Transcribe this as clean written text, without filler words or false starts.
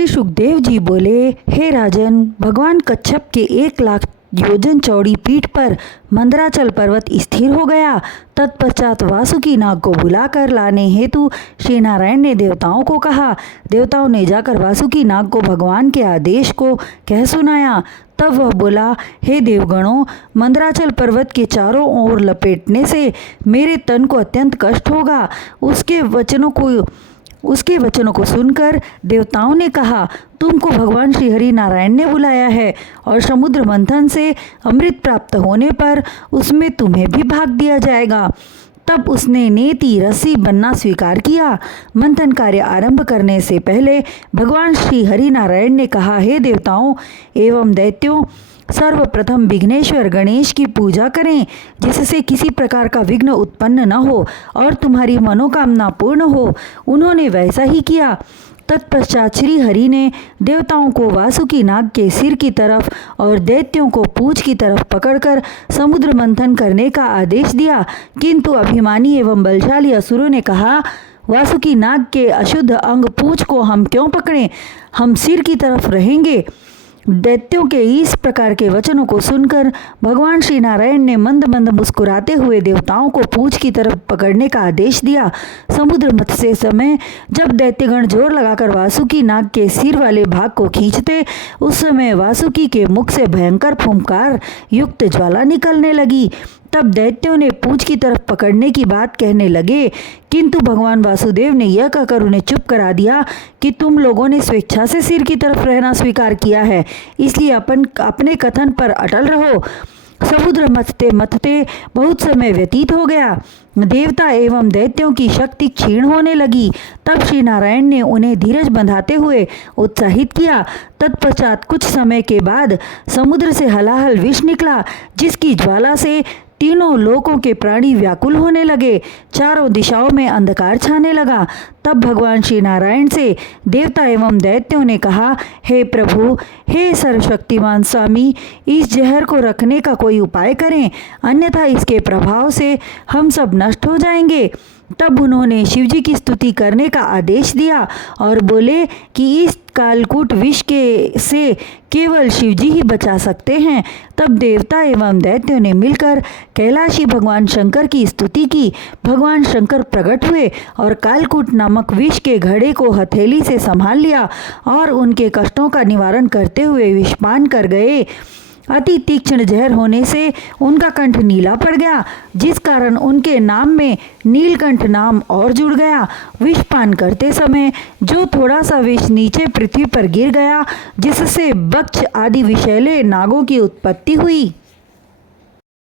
श्री सुखदेव जी बोले, हे राजन, भगवान कच्छप के 1,00,000 योजन चौड़ी पीठ पर मंदराचल पर्वत स्थिर हो गया। तत्पश्चात वासुकी नाग को बुलाकर लाने हेतु श्री नारायण ने देवताओं को कहा। देवताओं ने जाकर वासुकी नाग को भगवान के आदेश को कह सुनाया। तब वह बोला, हे देवगणों, मंदराचल पर्वत के चारों ओर लपेटने से मेरे तन को अत्यंत कष्ट होगा। उसके वचनों को सुनकर देवताओं ने कहा, तुमको भगवान श्री हरि नारायण ने बुलाया है और समुद्र मंथन से अमृत प्राप्त होने पर उसमें तुम्हें भी भाग दिया जाएगा। तब उसने नेति रस्सी बनना स्वीकार किया। मंथन कार्य आरंभ करने से पहले भगवान श्री हरि नारायण ने कहा, हे देवताओं एवं दैत्यों, सर्वप्रथम विघ्नेश्वर गणेश की पूजा करें, जिससे किसी प्रकार का विघ्न उत्पन्न न हो और तुम्हारी मनोकामना पूर्ण हो। उन्होंने वैसा ही किया। तत्पश्चात श्री हरि ने देवताओं को वासुकी नाग के सिर की तरफ और दैत्यों को पूंछ की तरफ पकड़कर समुद्र मंथन करने का आदेश दिया। किंतु अभिमानी एवं बलशाली असुरों ने कहा, वासुकी नाग के अशुद्ध अंग पूंछ को हम क्यों पकड़ें, हम सिर की तरफ रहेंगे। दैत्यों के इस प्रकार के वचनों को सुनकर भगवान श्री नारायण ने मंद मंद मुस्कुराते हुए देवताओं को पूंछ की तरफ पकड़ने का आदेश दिया। समुद्र मथते समय जब दैत्यगण जोर लगाकर वासुकी नाग के सिर वाले भाग को खींचते, उस समय वासुकी के मुख से भयंकर फुंकार युक्त ज्वाला निकलने लगी। तब दैत्यों ने पूंछ की तरफ पकड़ने की बात कहने लगे, किंतु भगवान वासुदेव ने यह कहकर उन्हें चुप करा दिया कि तुम लोगों ने स्वेच्छा से सिर की तरफ रहना स्वीकार किया है, इसलिए अपने कथन पर अटल रहो। समुद्र मथते मथते बहुत समय व्यतीत हो गया। देवता एवं दैत्यों की शक्ति क्षीण होने लगी। तब श्री नारायण ने उन्हें धीरज बंधाते हुए उत्साहित किया। तत्पश्चात कुछ समय के बाद समुद्र से हलाहल विष निकला, जिसकी ज्वाला से तीनों लोकों के प्राणी व्याकुल होने लगे। चारों दिशाओं में अंधकार छाने लगा। तब भगवान श्री नारायण से देवता एवं दैत्यों ने कहा, हे प्रभु, हे सर्वशक्तिमान स्वामी, इस जहर को रखने का कोई उपाय करें, अन्यथा इसके प्रभाव से हम सब नष्ट हो जाएंगे। तब उन्होंने शिवजी की स्तुति करने का आदेश दिया और बोले कि इस कालकूट विष से केवल शिवजी ही बचा सकते हैं। तब देवता एवं दैत्यों ने मिलकर कैलाशी भगवान शंकर की स्तुति की। भगवान शंकर प्रकट हुए और कालकूट नामक विष के घड़े को हथेली से संभाल लिया और उनके कष्टों का निवारण करते हुए विषपान कर गए। अति तीक्ष्ण जहर होने से उनका कंठ नीला पड़ गया, जिस कारण उनके नाम में नीलकंठ नाम और जुड़ गया। विषपान करते समय जो थोड़ा सा विष नीचे पृथ्वी पर गिर गया, जिससे वक्ष आदि विषैले नागों की उत्पत्ति हुई।